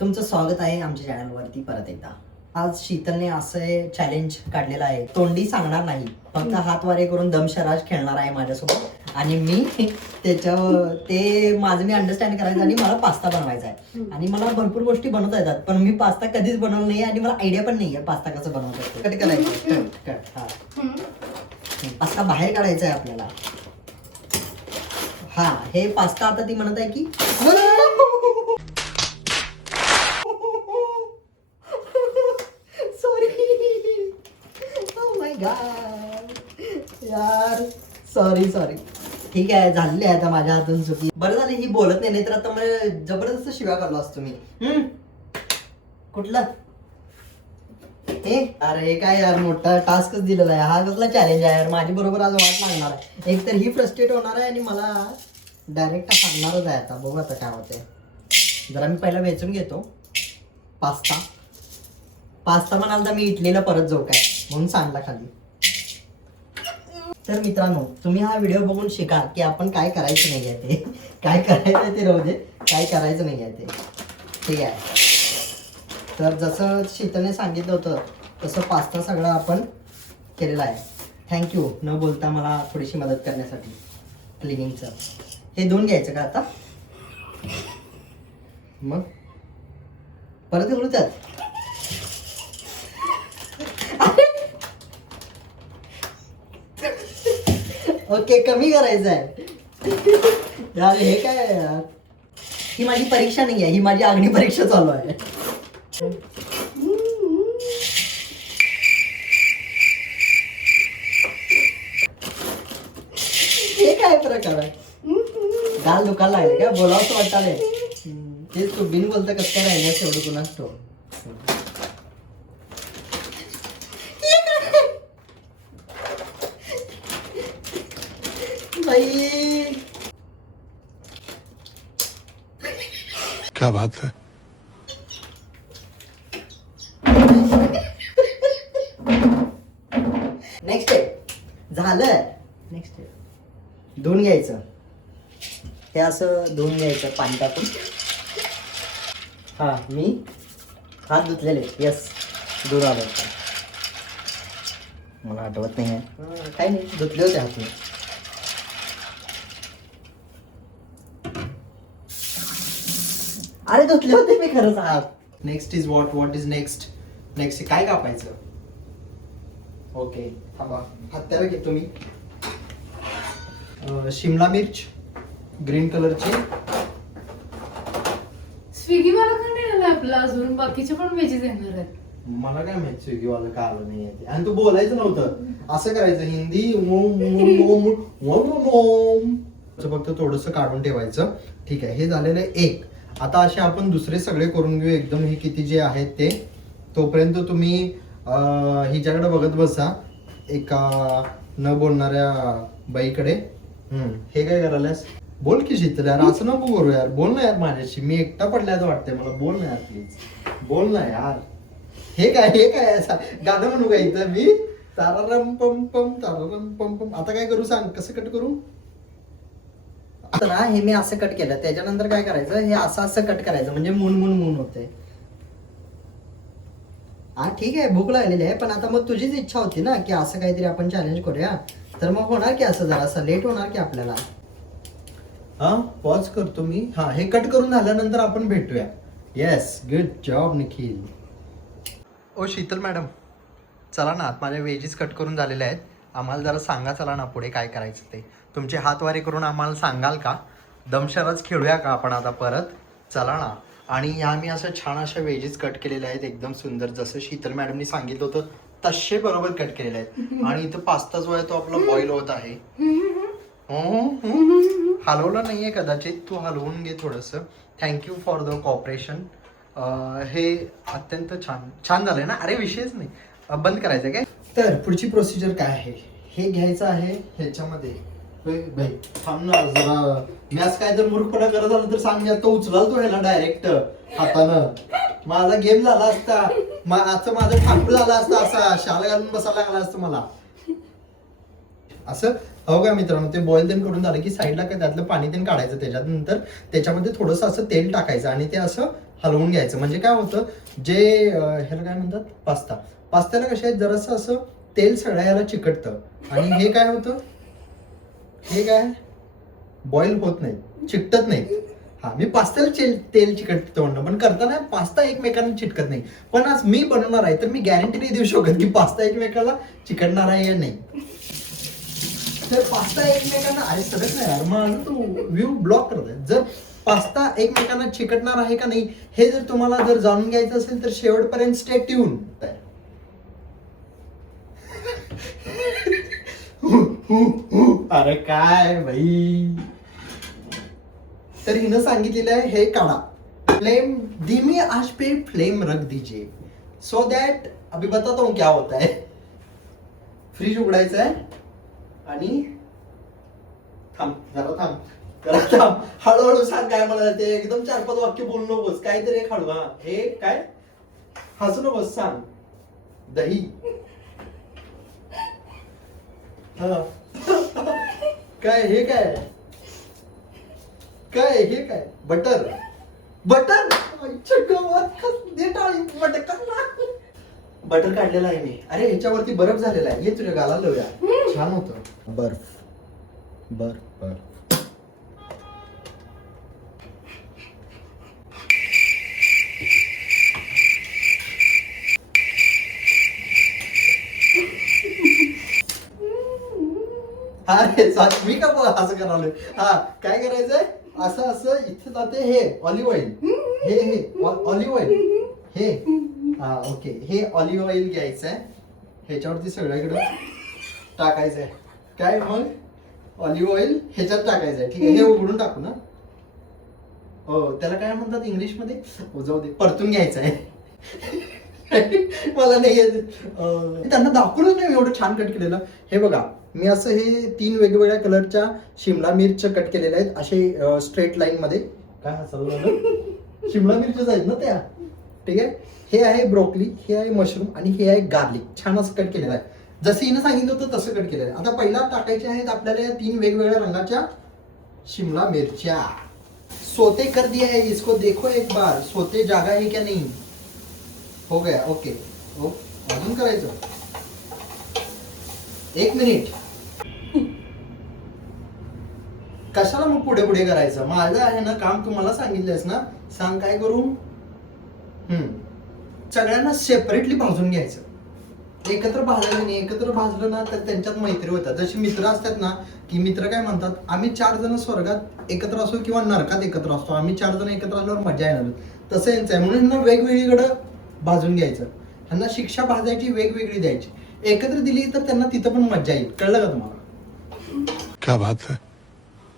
तुमचं स्वागत आहे आमच्या चॅनलवरती परत एकदा. आज शीतलने असं चॅलेंज काढलेलं आहे, तोंडी सांगणार नाही, फक्त हातवारे करून दमशराज खेळणार आहे माझ्यासोबत आणि मी त्याच्यावर ते माझं मी अंडरस्टँड करायचं आणि मला पास्ता बनवायचा आहे. आणि मला भरपूर गोष्टी बनवता येतात पण मी पास्ता कधीच बनवलं नाही आणि मला आयडिया पण नाही आहे पास्ता कसं बनवतात. कट करायचं, कट हा पास्ता बाहेर काढायचा आहे आपल्याला. हा हे पास्ता आता ती म्हणत आहे की यार सॉरी ठीक आहे, झालेली आहे आता माझ्या हातून चुकी. बरं झालं ही बोलत नाही, तर आता मला जबरदस्त शिव्या करलो असतो मी. कुठलं हे? अरे हे काय यार, मोठा टास्कच दिलेला आहे. हा कसला चॅलेंज आहे यार, माझी बरोबर आज वाट लागणार आहे. एक तर ही फ्रस्ट्रेट होणार आहे आणि मला डायरेक्ट सांगणारच आहे. आता बघू आता काय होते. जरा मी पहिला वेचून घेतो पास्ता म्हणाल तर मी इटलीला परत जाऊ काय म्हणून सांगला खाली. तर मित्रांनो, तुम्ही हा व्हिडिओ बघून शिका की आपण काय करायचं नाही आहे ते. काय करायचं ते राहू दे, काय करायचं नाही आहे ते, ठीक आहे. तर जसं शीतलने सांगितलं होतं तसं पास्ता सगळं आपण केलेला आहे. थँक्यू न बोलता मला थोडीशी मदत करण्यासाठी क्लिनिंगचं. हे धुवून घ्यायचं का आता? मग परत घालू त्यात? ओके, कमी करायचं आहे यार. हे काय यार, ही माझी परीक्षा नाही आहे, ही माझी अग्नी परीक्षा चालू आहे. हे काय प्रकार आहे? गाल दुखायला लागले का? बोलावंसं वाटाले. तेच तू बिन बोलता कसं काय राहिल्यास एवढं कुणास ठेव. क्या बात है. नेक्स्ट स्टेप झालं. नेक्स्ट स्टेप धुवून घ्यायचं. हे असं धुवून घ्यायचं पाणी टाकून. हा मी हात धुतलेले. यस, धुवून आलो. मला आठवत नाही आहे, काही नाही, धुतले होते हात मी. अरे धुतले होते मी खरंच हात. Next is what is next काय कापायचं? ओके थांबा, हत्यारं घेतो मी. शिमला मिर्च ग्रीन कलरची. स्विगी वाला का नाही आला आपला अजून? बाकीचे पण वेजेस येणार आहेत. मला काय माहित स्विगीवाला का आलं नाही आहे. आणि तू बोलायचं नव्हतं, असं करायचं हिंदी. फक्त थोडस काढून ठेवायचं. ठीक आहे, हे झालेलं आहे एक. आता असे आपण दुसरे सगळे करून घेऊ एकदम. हे किती जे आहेत ते. तोपर्यंत तुम्ही हिच्याकडे बघत बसा, एका न बोलणाऱ्या बाईकडे. हे काय करायलास? बोल की शीतल यार, असं नको करू यार. बोल ना यार माझ्याशी, मी एकटा पडल्याचं वाटतंय मला. बोल ना यार प्लीज, बोल ना यार. हे काय गाणं म्हणू का इथं मी? तारारम पम पम तारारम पम पम. आता काय करू सांग, कसं कट करू? आता ना हे मी असं कट केलं, त्याच्यानंतर काय करायचं, हे असं कट करायचं म्हणजे मून होते. हा ठीक आहे, भूक लागलेली आहे, पण आता मग तुझीच इच्छा होती ना की असं काहीतरी आपण चॅलेंज करूया, तर मग होणार की असं जरासं लेट होणार की आपल्याला. हा पॉज करतो मी. हा हे कट करून झाल्यानंतर आपण भेटूया. Yes, good job Nikhil. ओ शीतल मॅडम, चला ना, माझ्या वेजीस कट करून झालेल्या आहेत. आम्हाला जरा सांगा चला ना पुढे काय करायचं ते. तुमचे हातवारे करून आम्हाला सांगाल का? दमशराज खेळूया का आपण आता परत? चला ना. आणि ह्या मी असं छान अशा वेजीस कट केलेल्या आहेत एकदम सुंदर, जसं शीतल मॅडमनी सांगितलं होतं तसे बरोबर कट केलेले आहेत. आणि इथं पास्ता जो आहे तो आपला बॉईल होत आहे. हलवला नाहीये कदाचित, तू हलवून घे थोडंसं. Thank you for the cooperation. हे अत्यंत छान झालंय ना? अरे विषयच नाही, बंद करायचं काय. तर पुढची प्रोसिजर काय आहे, हे घ्यायचं आहे ह्याच्यामध्ये. भाई थांब ना जरा, मी असं काय जर मूर्खपणा करत आलं तर सांग. मी आता उचलाल तो ह्याला डायरेक्ट हातानं. माझा गेम झाला असता, असं माझं ठाकूर झाला असता, असा शाला घालून बसायला लागला असतं मला असं. हो का मित्रांनो, ते बॉईल तेन करून झालं की साईडला काय त्यातलं पाणी तेन काढायचं. त्याच्यानंतर त्याच्यामध्ये थोडंसं असं तेल टाकायचं आणि ते असं हलवून घ्यायचं. म्हणजे काय होतं, जे ह्याला काय म्हणतात, पास्त्याला कशा आहेत जरासं असं तेल सगळ्या ह्याला चिकटतं आणि हे काय होतं, हे काय बॉईल होत नाही, चिकटत नाही. हा, मी पास्त्याला तेल चिकटतं म्हणणं, पण करताना पास्ता एकमेकांना चिटकत नाही. पण आज मी बनवणार आहे तर मी गॅरंटी नाही देऊ शकत की पास्ता एकमेकाला चिकटणार आहे या नाही. तर पास्ता एकमेकांना, अरे सगळं नाही यार, मग तू व्ह्यू ब्लॉक करत आहे. जर पास्ता एकमेकांना चिकटणार आहे का नाही हे जर तुम्हाला जर जाणून घ्यायचं असेल तर शेवटपर्यंत स्टे ट्यून. अरे काय भाई. तर हिनं सांगितलेलं आहे हे काढा, फ्लेम धीमी आंच पे फ्लेम रख दीजिए सो दैट, अभी बताता हूं क्या होता है. फ्रीज उघडायचं आहे आणि जरा थांब, हळूहळू सांग काय मला ते एकदम 4-5 वाक्य बोलू नकोस, काहीतरी एक हळू. हा, हे काय हसू नकोस, सांग. दही. हा. काय हे काय हे काय, बटर. बटर काढलेला आहे मी. अरे ह्याच्यावरती बर्फ झालेला आहे, ये तुझ्या गालाला लावूया, छान होतं. बर्फ. अरे मी का असं करायलोय. हा, काय करायचंय, असं इथे जाते हे ऑलिव्ह ऑइल, हे ऑलिव्ह ऑइल, हे हा ओके, हे ऑलिव्ह ऑइल घ्यायचंय, ह्याच्यावरती सगळ्याकडे टाकायचंय. काय मग ऑलिव्ह ऑइल ह्याच्यात टाकायचंय, ठीक आहे. हे उघडून टाकू ना. हो, त्याला काय म्हणतात इंग्लिश मध्ये, जाऊ दे, परतून घ्यायचंय. मला नाही त्यांना दाखवलंच नाही एवढं छान कट केलेलं. हे बघा, मी असं हे 3 वेगवेगळ्या कलरच्या शिमला मिरच्या कट केलेल्या आहेत असे स्ट्रेट लाईन मध्ये. काय हसवलं, शिमला मिरच्याच आहेत ना त्या, ठीक आहे. हे आहे ब्रोकली, हे आहे मशरूम आणि हे आहे गार्लिक. छान असं कट केलेलं आहे, जसं हिनं सांगितलं होतं तसं कट केलेलं आहे. आता पहिला टाकायचे आहेत आपल्याला या 3 वेगवेगळ्या रंगाच्या शिमला मिरच्या. सोते कर दिया है इसको, देखो एक बार सोते जागा है क्या नहीं. हो गया, ओके. अजून करायचं, 1 मिनिट. कशाला मग पुढे करायचं, माझं आहे ना काम, तुम्हाला सांगितलंयस ना, सांग काय करू. सगळ्यांना सेपरेटली भाजून घ्यायचं, एकत्र भाजायला नाही. एकत्र भाजलं ना तर त्यांच्यात मैत्री होतात. जशी मित्र असतात ना, की मित्र काय म्हणतात, आम्ही 4 जण स्वर्गात एकत्र असो किंवा नरकात एकत्र असतो, आम्ही 4 जण एकत्र असल्यावर मजा येणार. तसं यांचं आहे, म्हणून ना वेगवेगळीकडे भाजून घ्यायचं. ह्यांना शिक्षा भाजायची वेगवेगळी द्यायची, एकत्र दिली तर त्यांना तिथं पण मजा येईल. कळलं का तुम्हाला. क्या बात है,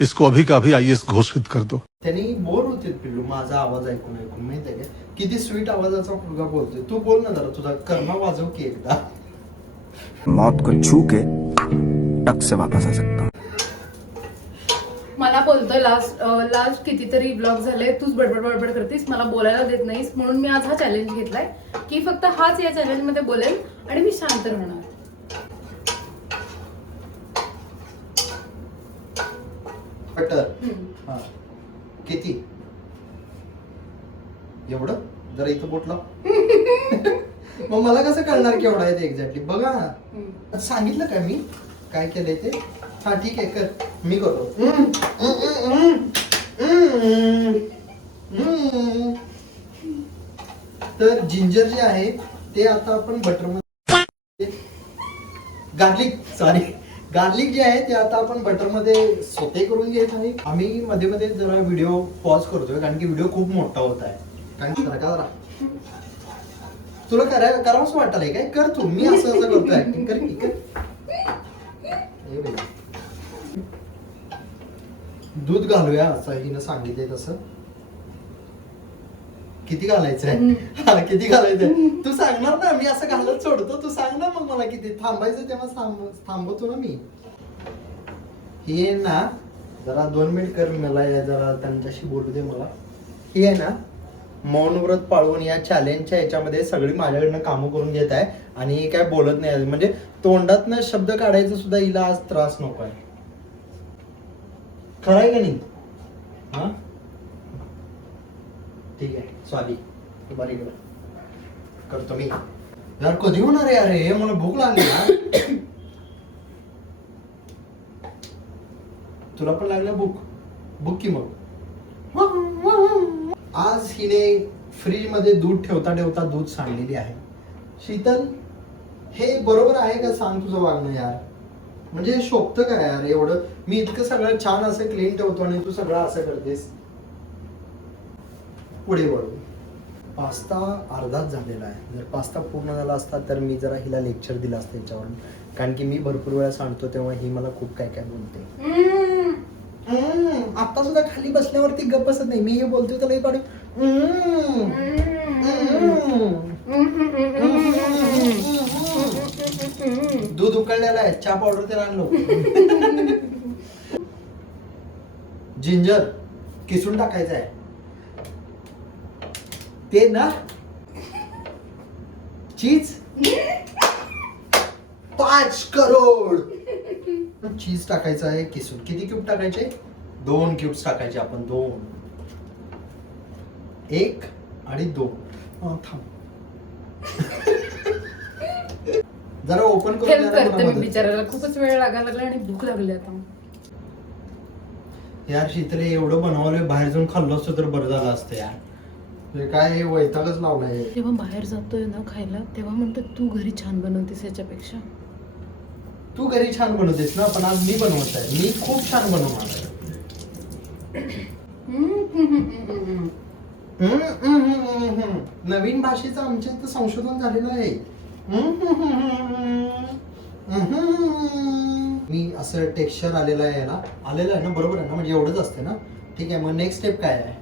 इसको अभी का अभी IAS घोषित कर दो. त्यांनी बोर होते पिल्लू माझा आवाज ऐकून माहिती आहे का, किती स्वीट आवाजाचा मुलगा बोलतोय. तू बोल ना जरा, तुझा कर्मा वाजव की एकदा. मौत को छू के टक से वापस आ सकता हूं. मला बोलतोय लास्ट कितीतरी ब्लॉग झाले, तूच बडबड करतीस, मला बोलायला देत नाहीस. म्हणून मी आज हा चॅलेंज घेतलाय की फक्त हाच या चॅलेंज मध्ये बोलेल आणि मी शांत राहणार. बटर. हा, किती, एवढं, जरा इथं बोट लाव. मग मला कसं कळणार केवढा आहे ते एक्झॅक्टली. बघा ना, सांगितलं का मी काय केलंय ते. हा ठीक आहे, कर, मी करतो. तर जिंजर जे आहे ते आता आपण बटर मध्ये, गार्लिक जे आहे ते आता आपण बटर मध्ये सोते करून घ्यायचं आहे. आम्ही मध्ये मध्ये जरा व्हिडिओ पॉज करतोय कारण की व्हिडिओ खूप मोठा होत आहे. कारण की जरा तुला करावंच वाटलंय काय, कर तू. मी असं करतोय ऍक्टिंग, कर की कर. दूध घालूया असं हिनं सांगितलंय तसं. किती घालायचंय, किती घालायचंय तू सांगणार ना, मी असं घालत सोडतो. तू सांग ना मग मला किती थांबायचं, तेव्हा थांबवतो ना मी. हे ना जरा 2 मिनिट कर, मला जरा त्यांच्याशी बोलू दे मला. हे आहे ना मौन व्रत पाळून या चॅलेंजच्या याच्यामध्ये सगळी माझ्याकडनं कामं करून घेत आहे आणि काय बोलत नाही. म्हणजे तोंडातनं शब्द काढायचं सुद्धा हिला आज त्रास नको आहे. खरं आहे का नाही. हा ठीक आहे सॉरी बरी करतो मी यार. कधी होणार आहे अरे, मला भूक लागली यार. तुला पण लागलं भूक की मग. आज हिने फ्रीज मध्ये दूध ठेवता ठेवता दूध सांडलेली आहे. शीतल हे बरोबर आहे का सांग तुझं वागणं यार. म्हणजे हे शोभतं का यार एवढं. मी इतकं सगळं छान असं क्लीन ठेवतो आणि तू सगळं असं करतेस. पुढे वळू. पास्ता अर्धाच झालेला आहे. जर पास्ता पूर्ण झाला असता तर मी जरा हिला लेक्चर दिलं असतं याच्यावर. कारण की मी भरपूर वेळा सांगतो तेव्हा ही मला खूप काय काय बोलते. आता सुद्धा खाली बसल्यावरती गप्प बसत नाही. मी हे बोलतोय त्याला पाडू. दूध उकळलेलं आहे, चहा पावडर ते आणलो. जिंजर किसून टाकायचं आहे ते ना. चीज 5 करोड चीज टाकायचं आहे किसून. किती क्यूब टाकायचे? 2 क्यूब्स टाकायचे आपण. 2 1 आणि 2. थांब जरा ओपन करून हेल्प द्या ना करते मला मी मदत. बिचारायला. खूपच वेळ लागायला लागला आणि भूक लागली आता. यार शीतल एवढं बनवलंय, बाहेर जाऊन खाल्लं असतं तर बरं झालं असतं यार. हे काय हे वैतागच लावलाय. जेव्हा बाहेर जातोय ना खायला तेव्हा म्हणतो तू घरी छान बनवतेस याच्यापेक्षा. तू घरी छान बनवतेस ना, पण आज मी बनवत आहे. मी खूप छान बनवणार. नवीन भाषेचं आमच्या इथं संशोधन झालेलं आहे. मी असं टेक्स्चर आलेलं आहे याला. आलेलं आहे ना, बरोबर आहे ना, म्हणजे एवढंच असते ना. ठीक आहे, मग नेक्स्ट स्टेप काय आहे?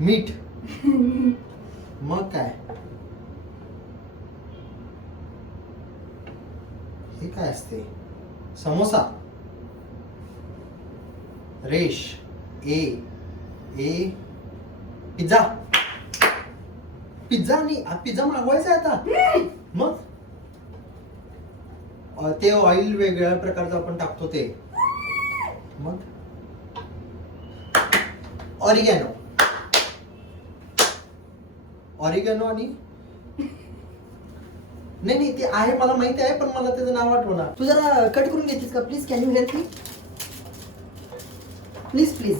मीठ. मग काय हे काय असते? समोसा. रेश. ए पिझ्झा. पिझ्झा मागवायचा आहे आता. मग ते ऑइल वेगळ्या प्रकारचं आपण टाकतो ते. मग ऑरिगॅनो आणि नाही ते आहे मला माहिती आहे, पण मला त्याचं नाव आठवणार. तू जरा कट करून घेतेस का please? Can you help me please please?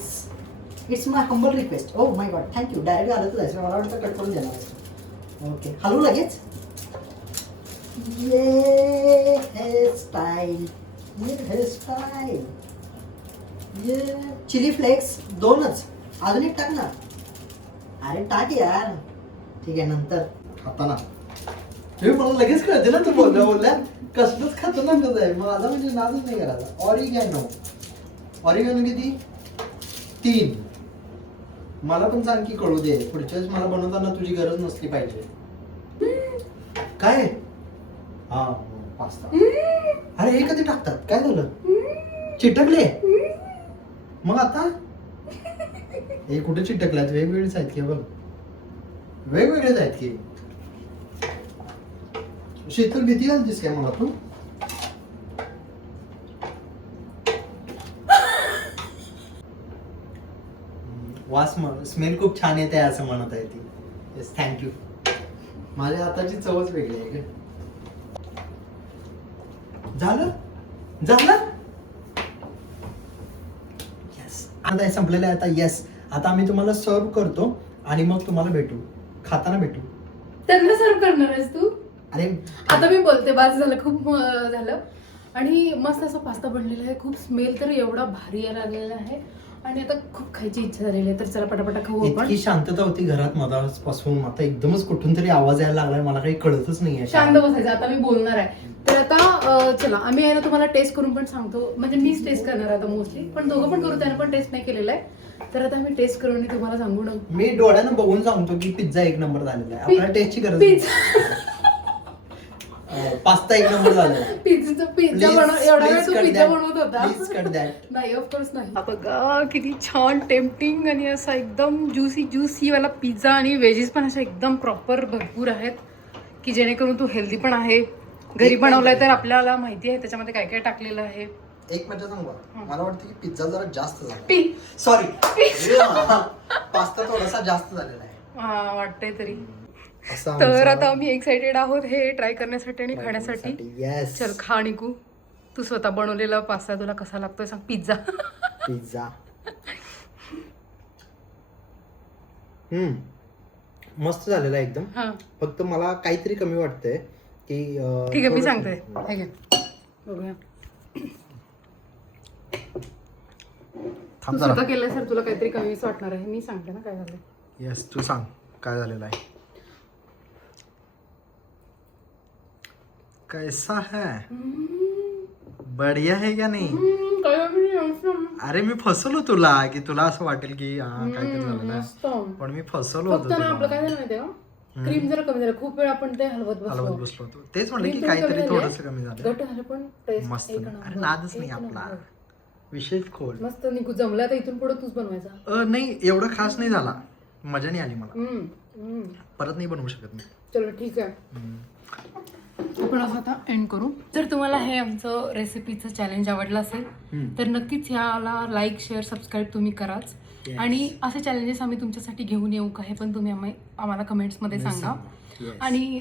It's my humble request. Oh my God, thank you. Direct आलं तर जायचं. मला वाटतं कट करून देणार. ओके, हलवू लगेच. ये हेअरस्टाईल, ये चिली फ्लेक्स 2च. अजून एक टाक ना. अरे टाक यार. ठीक आहे, नंतर खाताना हे मला लगेच कळते ना. तू बोलल्या कसलंच खतरनाक आहे. माझा म्हणजे नादच नाही करायचा. ऑरिगॅनो किती? 3. मला पण सांग की कळू दे. पुढच्या वेळेस मला बनवताना तुझी गरज नसली पाहिजे. काय? हा पास्ता. अरे हे कधी टाकतात? काय झालं? चिटकले? मग आता हे कुठे चिटकल्यात? वेगवेगळेच आहेत की. बघ वेगवेगळेच आहेत की. शीतल भीती घालतीस काय मला तू? वास स्मेल खूप छान येते असं म्हणत आहे ती. Yes, thank you. माझ्या हाताची चवच वेगळी आहे. झालं येस. आता संपलेलं आहे आता. येस, आता आम्ही तुम्हाला सर्व करतो आणि मग तुम्हाला भेटू, खाताना भेटू. त्यांना सर्व करणार आहेस तू? अरे आता मी बोलते, बस झालं, खूप झालं. आणि मस्त असा पास्ता बनलेला आहे. खूप स्मेल तर एवढा भारी यायला लागलेला आहे आणि आता खूप खायची इच्छा झालेली आहे. तर चला पटापटा खाऊ आपण. इतकी शांतता होती घरात मधापासून, आता एकदमच कुठून तरी आवाज यायला लागलाय. मला काही कळतच नाहीये. शांत बसायचं. आता मी बोलणार आहे. तर आता चला, आम्ही आहे ना तुम्हाला टेस्ट करून पण सांगतो. म्हणजे मीच टेस्ट करणार आहे आता मोस्टली, पण दोघं पण करू. त्याने पण टेस्ट नाही केलेला आहे. तर आता आम्ही टेस्ट करून तुम्हाला सांगू ना. मी डोळ्यानं बघून सांगतो की पिझ्झा 1 नंबर झालेला आहे. आपल्याला टेस्टची गरज नाही. पास्ता 1 नंबर झालेला आहे. पिझ्झा एवढा वेळ तू पिझ्झा बनवत होता. Please cut that. नाही, ऑफकोर्स नाही. बघा किती छान टेम्पटिंग आणि असा एकदम ज्युसी वाला पिझ्झा. आणि व्हेजीस पण अशा एकदम प्रॉपर भरपूर आहेत की जेणेकरून तू हेल्दी पण आहे. घरी बनवलाय तर आपल्याला माहिती आहे त्याच्यामध्ये काय काय टाकलेलं आहे. एक मजा सांगू का? मला वाटतं की पिझ्झा जरा जास्त झाला. पी सॉरी पास्ता थोडासा जास्त झालेला आहे वाटतंय तरी. असा तर आता आम्ही एक्साइटेड आहोत हे ट्राय करण्यासाठी आणि खाण्यासाठी. येस चल खा निकू. तू स्वतः बनवलेला पास्ता तुला कसा लागतोय सांग. पिझ्झा. पिझ्झा मस्त झालेला आहे एकदम. हा फक्त मला काहीतरी कमी वाटतंय की ठीक आहे मी थोडंसं- सांगते. हे घे. बघूया. तू थांब जरा. स्वतः केलं सर तुला काहीतरी कमीच वाटणार आहे. मी सांगते ना काय झालं. येस तू सांग काय झालेलं आहे. कैसा है बढ़िया है क्या नाही. अरे मी फसवलो तुला की तुला असं वाटेल की हा काहीतरी झालेलं आहे पण मी फसवलो फक्त ना आपलं होतो काय झालं माहितीये का क्रीम जरा कमी झालं. खूप वेळ आपण ते हलवत हलवत बसलो. बसलो होतो. तेच म्हणलं की Cream काहीतरी कमी झाली थोडस आहे. कमी झालं. घट्ट झालं पण टेस्ट मस्त एक ना. नंबर. अरे नादच एक नाही आपला नंबर. विशेष खोल. मस्त निकू जमला आता इथून पुढे तूच बनवायचा. नाही एवढं खास नाही झाला. मजा नाही आली मला. हम्म. परत नाही बनवू शकत मी. चलो ठीक आहे आपण असं आता एंड करू. जर तुम्हाला हे आमचं रेसिपीचं चॅलेंज आवडलं असेल तर नक्कीच ह्याला लाईक शेअर सबस्क्राईब तुम्ही कराच. आणि असे चॅलेंजेस आम्ही तुमच्यासाठी घेऊन येऊ का हे पण तुम्ही आम्हाला कमेंट्समध्ये सांगा. आणि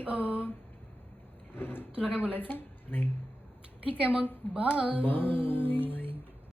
तुला काय बोलायचं नाही ठीक आहे मग बाय.